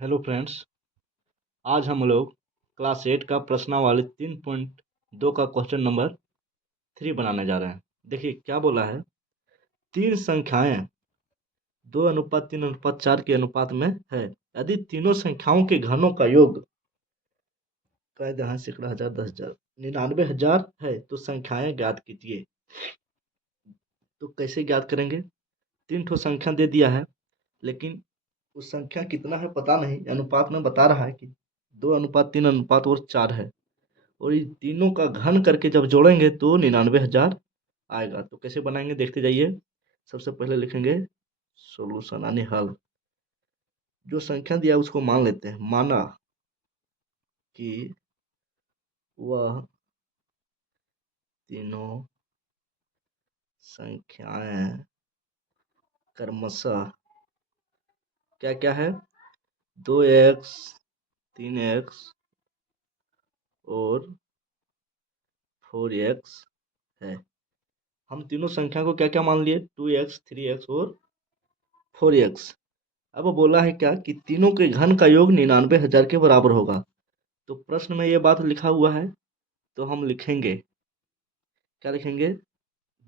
Hello friends. आज हम लोग क्लास 8 का प्रश्नावली 3.2 का क्वेश्चन नंबर 3 बनाने जा रहे हैं। देखिए क्या बोला है। तीन संख्याएं 2:3:4 के अनुपात में है। यदि तीनों संख्याओं के घनों का योग कह दहाई सैकड़ा हजार 10,000 99,000 है तो संख्याएं ज्ञात कीजिए। तो कैसे ज्ञात करेंगे। तीन ठो संख्या दे दिया है, लेकिन उस संख्या कितना है पता नहीं। अनुपात में बता रहा है कि 2:3:4 है, और ये तीनों का घन करके जब जोड़ेंगे तो 99,000 आएगा। तो कैसे बनाएंगे देखते जाइए। सबसे पहले लिखेंगे सॉल्यूशन यानी हल। जो संख्या दिया है उसको मान लेते हैं। माना कि वह तीनों संख्याएं क्रमशः क्या क्या है, 2x 3x और 4x है। हम तीनों संख्या को क्या क्या मान लिए, 2x 3x और 4x। अब बोला है क्या कि तीनों के घन का योग 99,000 के बराबर होगा। तो प्रश्न में ये बात लिखा हुआ है, तो हम लिखेंगे, क्या लिखेंगे,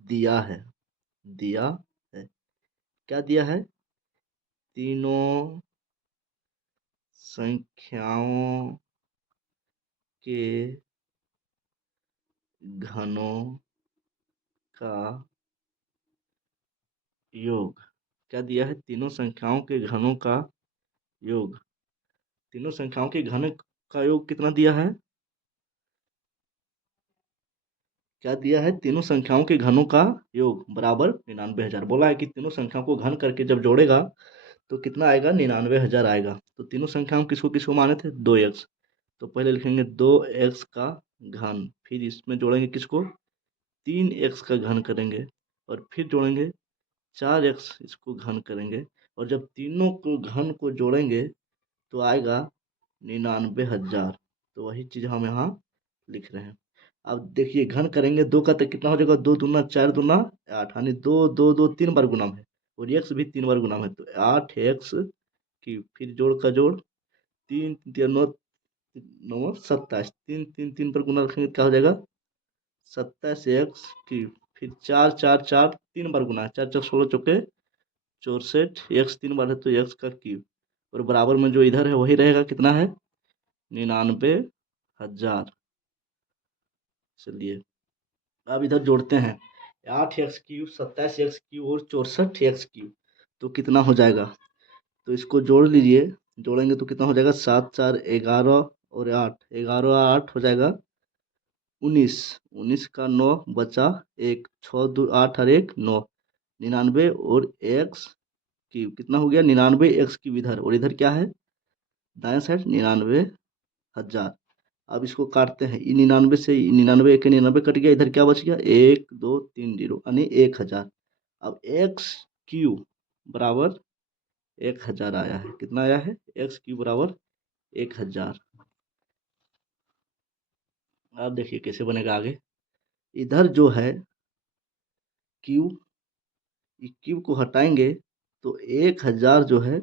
दिया है। दिया है, क्या दिया है, तीनों संख्याओं के घनों का योग। क्या दिया है, तीनों संख्याओं के घनों का योग। तीनों संख्याओं के घन का योग कितना दिया है, क्या दिया है, तीनों संख्याओं के घनों का योग बराबर 99,000। बोला है कि तीनों संख्याओं को घन करके जब जोड़ेगा तो कितना आएगा, 99,000 आएगा। तो तीनों संख्याओं किसको किसको माने थे, 2x। तो पहले लिखेंगे 2x का घन, फिर इसमें जोड़ेंगे किसको, 3x का घन करेंगे, और फिर जोड़ेंगे 4x, इसको घन करेंगे। और जब तीनों को घन को जोड़ेंगे तो आएगा 99,000। तो वही चीज़ हम यहाँ लिख रहे हैं। अब देखिए घन करेंगे, दो का तो कितना हो जाएगा, 2 दूना 4 दूना 8, यानी दो दो दो 3 बार गुना है, और x भी 3 बार गुना है। तो 8x की फिर जोड़ का जोड़, 3 3 9 27, 3 3 3 पर गुना रखेंगे क्या हो जाएगा, 27x की फिर 4 4 4 3 बार गुना है, 4 4 16 चौके 64, x 3 बार है तो x का क्यूब, और बराबर में जो इधर है वही रहेगा, कितना है, 99,000। चलिए अब इधर जोड़ते हैं, 8x3 27x3 और 64x3, तो कितना हो जाएगा। तो इसको जोड़ लीजिए, जोड़ेंगे तो कितना हो जाएगा, 7 4 11 और 8, 11 8 हो जाएगा 19, 19 का 9 बचा 1, 6 2 8 और 1 9, 99 और x की कितना हो गया, 99x की इधर, और इधर क्या है, दाएं साइड 99,000। अब इसको काटते हैं, 99 से 99, 99 कट गया, इधर क्या बच गया, 1 2 3 0 यानी 1,000। अब एक्स क्यू बराबर 1,000 आया है। कितना आया है, एक्स क्यू बराबर 1,000। अब देखिए कैसे बनेगा आगे। इधर जो है क्यू, क्यू को हटाएंगे तो 1,000 जो है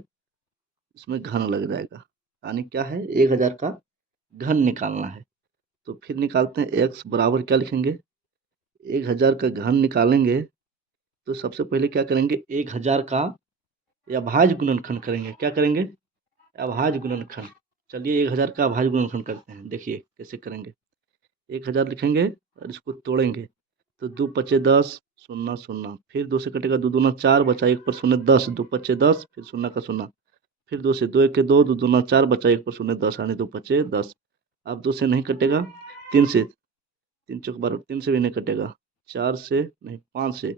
इसमें घन लग जाएगा, यानी क्या है, 1,000 का घन निकालना है। तो फिर निकालते हैं, एक्स बराबर क्या लिखेंगे, 1,000 का घन निकालेंगे तो सबसे पहले क्या करेंगे, 1,000 का अभाज्य गुणनखंड करेंगे। क्या करेंगे, अभाज्य गुणनखंड। चलिए 1,000 का अभाज्य गुणनखंड करते हैं, देखिए कैसे करेंगे। 1,000 लिखेंगे और इसको तोड़ेंगे तो 2 × 5 = 10, 0 0, फिर 2 से कटेगा, 2 दूना 4 बचा 1 पर 0 10, 2 × 5 = 10, फिर 0 का 0, फिर 2 से 2 1 2, 2 दूना 4 बचा 1 पर 0 10, यानी 2 × 5 = 10। अब 2 से नहीं कटेगा, 3 से, 3 चौक 12, 3 से भी नहीं कटेगा, 4 से नहीं, 5 से,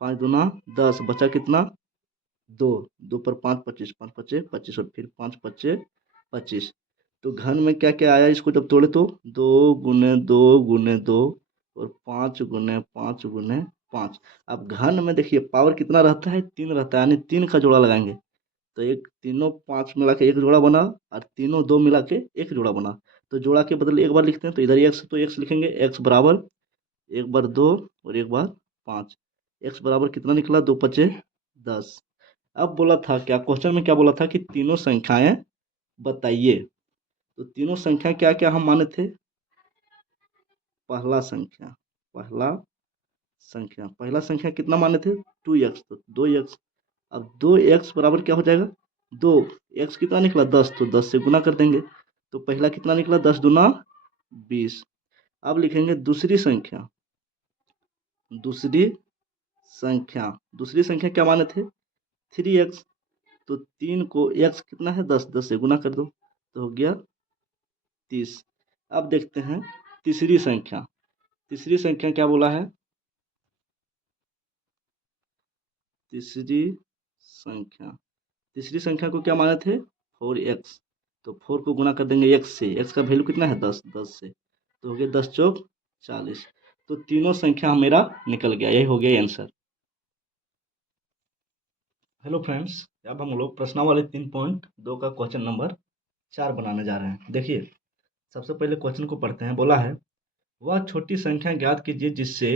5 दूना 10 बचा कितना, 2, 2 पर 5 25, 5 5 25, और फिर 5 5 25। तो घन में क्या क्या आया, इसको जब तोड़े तो 2 × 2 × 2 और 5 × 5 × 5। अब घन में देखिए पावर कितना रहता है, 3 रहता है, यानी 3 का जोड़ा लगाएंगे तो एक तीनों 5 मिला के एक जोड़ा बना, और तीनों 2 मिला के एक जोड़ा बना। तो जोड़ा के बदले एक बार लिखते हैं, तो इधर एक्स तो एक्स लिखेंगे, एक्स बराबर एक बार 2 और एक बार 5, एक्स बराबर कितना निकला, 2 × 5 = 10। अब बोला था क्या, क्वेश्चन में क्या बोला था कि तीनों संख्याएं बताइए। तो तीनों संख्या क्या क्या हम माने थे? पहला संख्या, पहला पहला संख्या कितना माने थे? 2x, तो 2x। अब 2x बराबर क्या हो जाएगा? 2। x कितना निकला? 10, तो 10 से गुना कर देंगे। तो पहला कितना निकला? 10 दूना 20। अब लिखेंगे दूसरी संख्या। दूसरी दूसरी संख्या क्या माने थे? 3x। तो 3 को x कितना है? 10, 10 से गुना कर दो तो हो गया 30। अब देखते हैं तीसरी संख्या। तीसरी संख्या क्या बोला है? तीसरी संख्या, तीसरी संख्या को क्या माने थे? 4x। तो 4 को गुना कर देंगे x से। x का वैल्यू कितना है? 10, 10 से। तो हो गया 10 चौक 40। तो तीनों संख्या मेरा निकल गया। यही हो गया आंसर। हेलो फ्रेंड्स, अब हम लोग प्रश्नावली 3.2 का क्वेश्चन नंबर 4 बनाने जा रहे हैं। देखिए, सबसे पहले क्वेश्चन को पढ़ते हैं। बोला है, वह छोटी संख्या ज्ञात कीजिए जिससे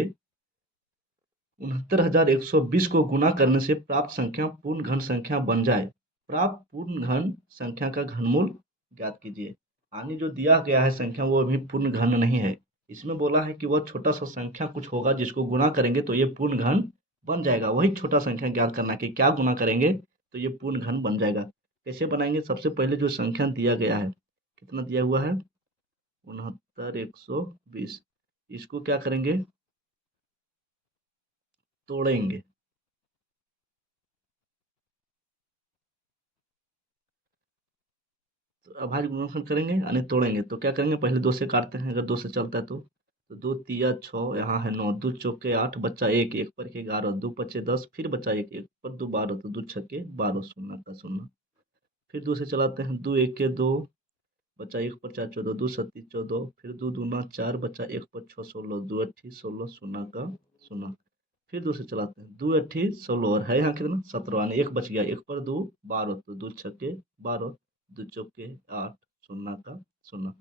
69,120 को गुना करने से प्राप्त संख्या पूर्ण घन संख्या बन जाए। प्राप्त पूर्ण घन संख्या का घनमूल ज्ञात कीजिए। यानी जो दिया गया है संख्या वो अभी पूर्ण घन नहीं है। इसमें बोला है कि वह छोटा सा संख्या कुछ होगा जिसको गुना करेंगे तो ये पूर्ण घन बन जाएगा। वही छोटा संख्या ज्ञात करना कि क्या गुना करेंगे तो ये पूर्ण घन बन जाएगा। कैसे बनाएंगे? सबसे पहले जो संख्या दिया गया है, कितना दिया हुआ है? 69,120। इसको क्या करेंगे? तोड़ेंगे। तो अभाज्य गुणनखंड करेंगे यानी तोड़ेंगे। तो क्या करेंगे? पहले 2 से काटते हैं, अगर 2 से चलता है तो 2 तिया 6, यहाँ है 9, 2 चौके 8, बच्चा 1, 1 पर के 11, 2 पचे 10, फिर बचा 1, 1 पर 2 12, तो 2 छक्के 12, शून्य का शून्य। फिर 2 से चलाते हैं, 2 1 के 2, बचा 1 पर 4 14, 2 सत्ती 14, फिर 2 दूना 4, बचा 1 पर 6 16, 2 अट्ठी 16, शून्य का शून्य। फिर 2 से चलाते हैं, 2 अट्ठी 16 और है यहाँ कितना? 17, यानी 1 बच गया, 1 पर 2 12, तो 2 छक्के 12, 2 चौके 8, शून्य का शून्य।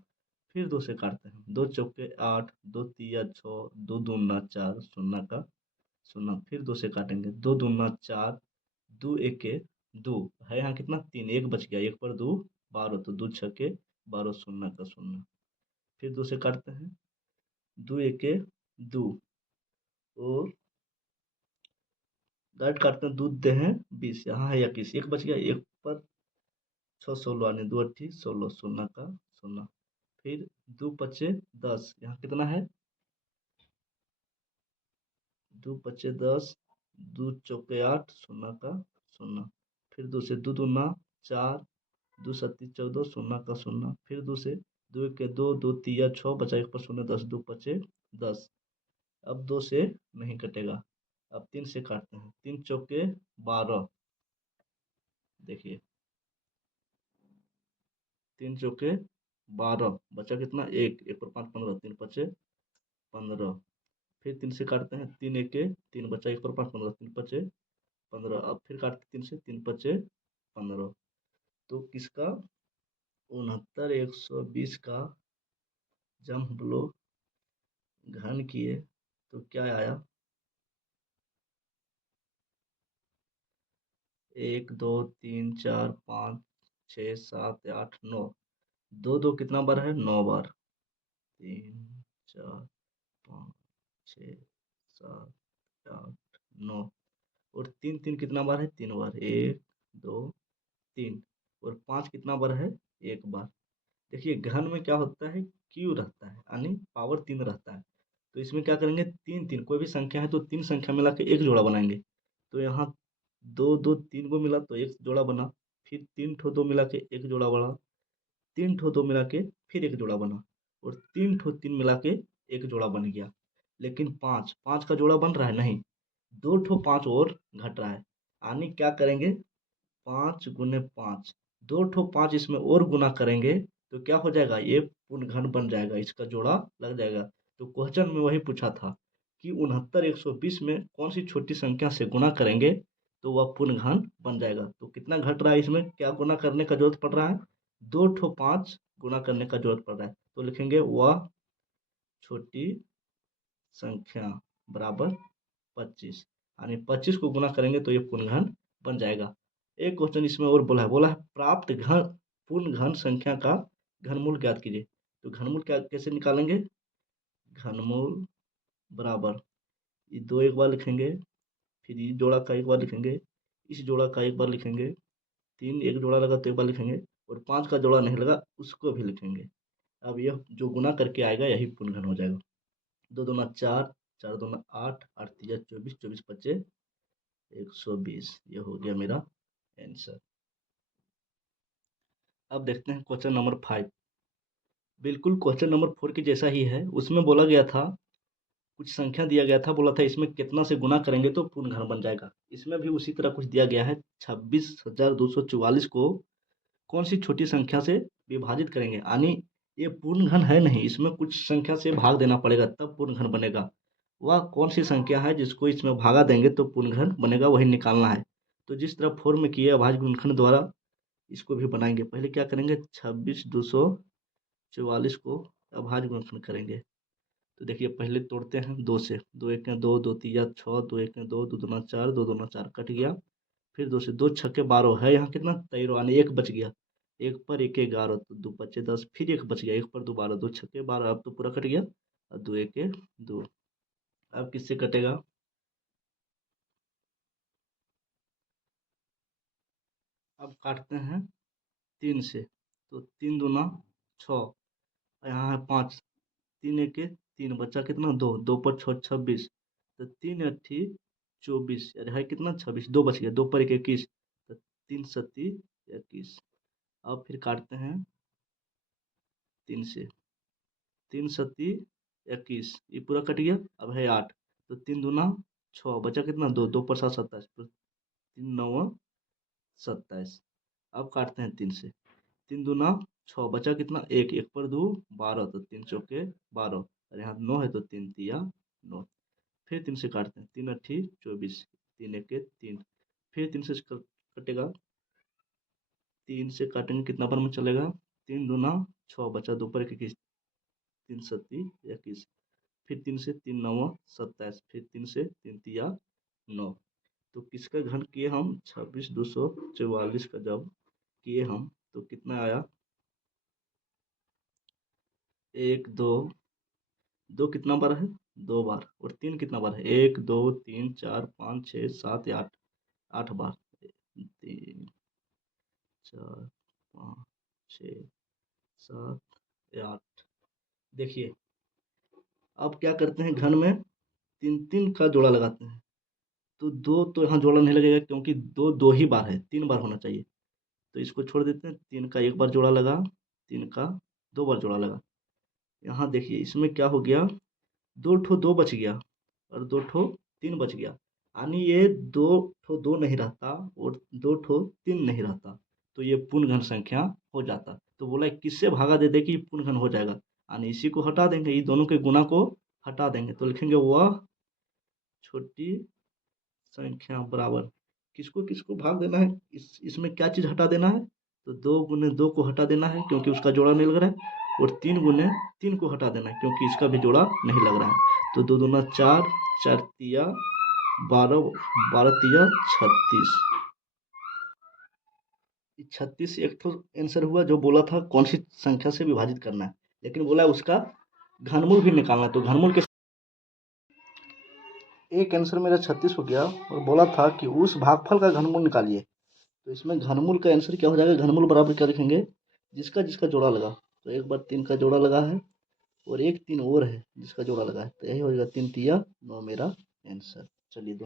फिर 2 से काटते हैं, 2 चौके 8, 2 तिया 6, 2 दूना 4, शून्य का शून्य। फिर 2 से काटेंगे, 2 दूना 4, 2 एके 2, है यहाँ कितना? 3, 1 बच गया, 1 पर 2 12, तो 2 छक्के 12, शून्य का शून्य। फिर 2 से काटते हैं, 2 एके 2 और डायरेक्ट काटते हैं, दूध दे हैं 20, यहाँ है 21, 1 बच गया, 1 पर 6 16, यानी 2 अट्ठी 16, शून्य का शून्य। फिर 2 पचे 10, यहाँ कितना है? 2 पचे 10, 2 चौके 8, शून्य का शून्य। फिर 2 से 2 दूना 4, 2 सत्ती 14, शून्य का शून्य। फिर 2 से 2 के 2, 2 तिया 6, बचा 1 पर शून्य 10, 2 पचे 10। अब 2 से नहीं कटेगा। अब 3 से काटते हैं, 3 चौके 12, देखिए 3 चौके 12, बचा कितना? 1, 1 पर 5 15, 3 पचे 15। फिर 3 से काटते हैं, 3 एके 3, बचा 1 पर 5 15, 3 पचे 15। अब फिर काटते 3 से, 3 पचे 15। तो किसका? 69,120 का जब हम लोग घन किए तो क्या आया? 1 2 3 4 5 6 7 8 9, 2 2 कितना बार है? 9 बार। 3 4 5 6 7 8 9, और 3 3 कितना बार है? 3 बार। 1 2 3, और 5 कितना बार है? 1 बार। देखिए घन में क्या होता है? क्यू रहता है, यानी पावर 3 रहता है। तो इसमें क्या करेंगे? 3 3, कोई भी संख्या है तो 3 संख्या मिला के एक जोड़ा बनाएंगे। तो यहाँ 2 2 3 को मिला तो एक जोड़ा बना, फिर 3 ठो 2 मिला के एक जोड़ा बना, 3 ठो 2 मिला के फिर एक जोड़ा बना, और 3 ठो 3 मिला के एक जोड़ा बन गया। लेकिन 5 5 का जोड़ा बन रहा है? नहीं, 2 ठो 5 और घट रहा है। यानी क्या करेंगे? 5 गुने 5, 2 ठो 5 इसमें और गुना करेंगे तो क्या हो जाएगा? ये पूर्ण घन बन जाएगा, इसका जोड़ा लग जाएगा। तो क्वेश्चन में वही पूछा था कि 69,120 में कौन सी छोटी संख्या से गुना करेंगे तो वह पूर्ण घन बन जाएगा। तो कितना घट रहा है इसमें? क्या गुना करने का जरूरत पड़ रहा है? 2 ठो 5 गुना करने का जरूरत पड़ रहा है। तो लिखेंगे वह छोटी संख्या बराबर 25, यानी 25 को गुना करेंगे तो ये पूर्ण घन बन जाएगा। एक क्वेश्चन इसमें और बोला है, प्राप्त घन पूर्ण घन संख्या का घनमूल ज्ञात कीजिए। तो घनमूल क्या कैसे निकालेंगे? घनमूल बराबर ये 2 एक बार लिखेंगे, फिर इस जोड़ा का एक बार लिखेंगे, इस जोड़ा का एक बार लिखेंगे, 3 एक जोड़ा लगा तो एक बार लिखेंगे, और 5 का जोड़ा नहीं लगा उसको भी लिखेंगे। अब यह जो गुना करके आएगा यही पूर्ण घन हो जाएगा। 2 दूना 4, 4 दूना 8, 8 तिया 24, 24 पच्चे 120। ये हो गया मेरा आंसर। अब देखते हैं क्वेश्चन नंबर 5। बिल्कुल क्वेश्चन नंबर 4 के जैसा ही है। उसमें बोला गया था, कुछ संख्या दिया गया था, बोला था इसमें कितना से गुना करेंगे तो पूर्ण घन बन जाएगा। इसमें भी उसी तरह कुछ दिया गया है। 26,244 को कौन सी छोटी संख्या से विभाजित करेंगे, यानी ये पूर्ण घन है नहीं, इसमें कुछ संख्या से भाग देना पड़ेगा तब पूर्ण घन बनेगा। वह कौन सी संख्या है जिसको इसमें भागा देंगे तो पूर्ण घन बनेगा, वही निकालना है। तो जिस तरह 4 में किए अभाज्य गुणनखंड द्वारा इसको भी बनाएंगे। पहले क्या करेंगे? 26,244 को अभाज्य गुणनखंड करेंगे। तो देखिए पहले तोड़ते हैं 2 से। 2 एक 2, 2 तिया 6, 2 एक 2, 2 दूना 4, 2 दूना 4 कट गया। फिर 2 से 2 छक्के 12 है, यहाँ कितना 13 यानी एक बच गया। एक पर एक 11 तो 2 पच्चे 10, फिर एक बच गया, एक पर 2 12, 2 छक्के 12, अब तो पूरा कट गया। और 2 एक 2। अब किससे कटेगा? अब काटते हैं 3 से। तो 3 दूना 6, यहाँ है 5, 3 एक 3 बचा कितना 2, 2 पर 6 26, तो 3 अट्ठी 24, अरे है कितना 26, 2 बच गया, 2 पर एक 21, तो 3 सत्ती 21। अब फिर काटते हैं 3 से। 3 सत्ती 21, ये पूरा कट गया। अब है 8, तो 3 दूना 6 बचा कितना 2, 2 पर 7 27, तो 3 9 27। अब काटते हैं 3 से। 3 दूना 6 बचा कितना 1, 1 पर 2 12, तो 3 चौके 12, और यहाँ 9 है तो 3 तिया 9। फिर 3 से काटते हैं, 3 अट्ठी 24, 3 एक 3, फिर 3 से कटेगा। 3 से काटेंगे कितना बार में चलेगा? 3 दूना 6 बचा 2 पर 21, 3 सत्ती 21, फिर 3 से 3 9 27, फिर 3 से 3 तिया 9। तो किसका घन किए हम? 26,244 का जब किए हम तो कितना आया? 1 2, 2 कितना बार है? 2 बार, और 3 कितना बार है? 1 2 3 4 5 6 7 8, 8 बार। 3 4 5 6 7 8। देखिए अब क्या करते हैं, घन में 3 3 का जोड़ा लगाते हैं। तो 2 तो यहाँ जोड़ा नहीं लगेगा क्योंकि 2 2 ही बार है, 3 बार होना चाहिए। तो इसको छोड़ देते हैं। 3 का एक बार जोड़ा लगा, 3 का 2 बार जोड़ा लगा। यहाँ देखिए इसमें क्या हो गया, 2 ठो 2 बच गया और 2 ठो 3 बच गया, यानी ये 2 ठो 2 नहीं रहता और 2 ठो 3 नहीं रहता, तो ये पूर्ण घन संख्या हो जाता। तो बोला किससे भागा दे दे कि पूर्ण घन हो जाएगा, यानी इसी को हटा देंगे, ये दोनों के गुना को हटा देंगे। तो लिखेंगे वह छोटी संख्या बराबर किसको किसको भाग देना है, इसमें क्या चीज़ हटा देना है? तो 2 गुने 2 को हटा देना है क्योंकि उसका जोड़ा नहीं लग रहा है, और 3 गुने 3 को हटा देना है क्योंकि इसका भी जोड़ा नहीं लग रहा है। तो 2 दूना 4, 4 तिया 12, 12 तिया 36। 36 एक तो आंसर हुआ जो बोला था कौन सी संख्या से विभाजित करना है, लेकिन बोला उसका घनमूल भी निकालना है। तो घनमूल के एक आंसर मेरा 36 हो गया, और बोला था कि उस भागफल का घनमूल निकालिए। तो इसमें घनमूल का आंसर क्या हो जाएगा? घनमूल बराबर क्या लिखेंगे? जिसका जिसका जोड़ा लगा। तो एक बार 3 का जोड़ा लगा है और एक 3 और है जिसका जोड़ा लगा है, तो यही हो जाएगा 3 तिया 9 मेरा आंसर। चलिए।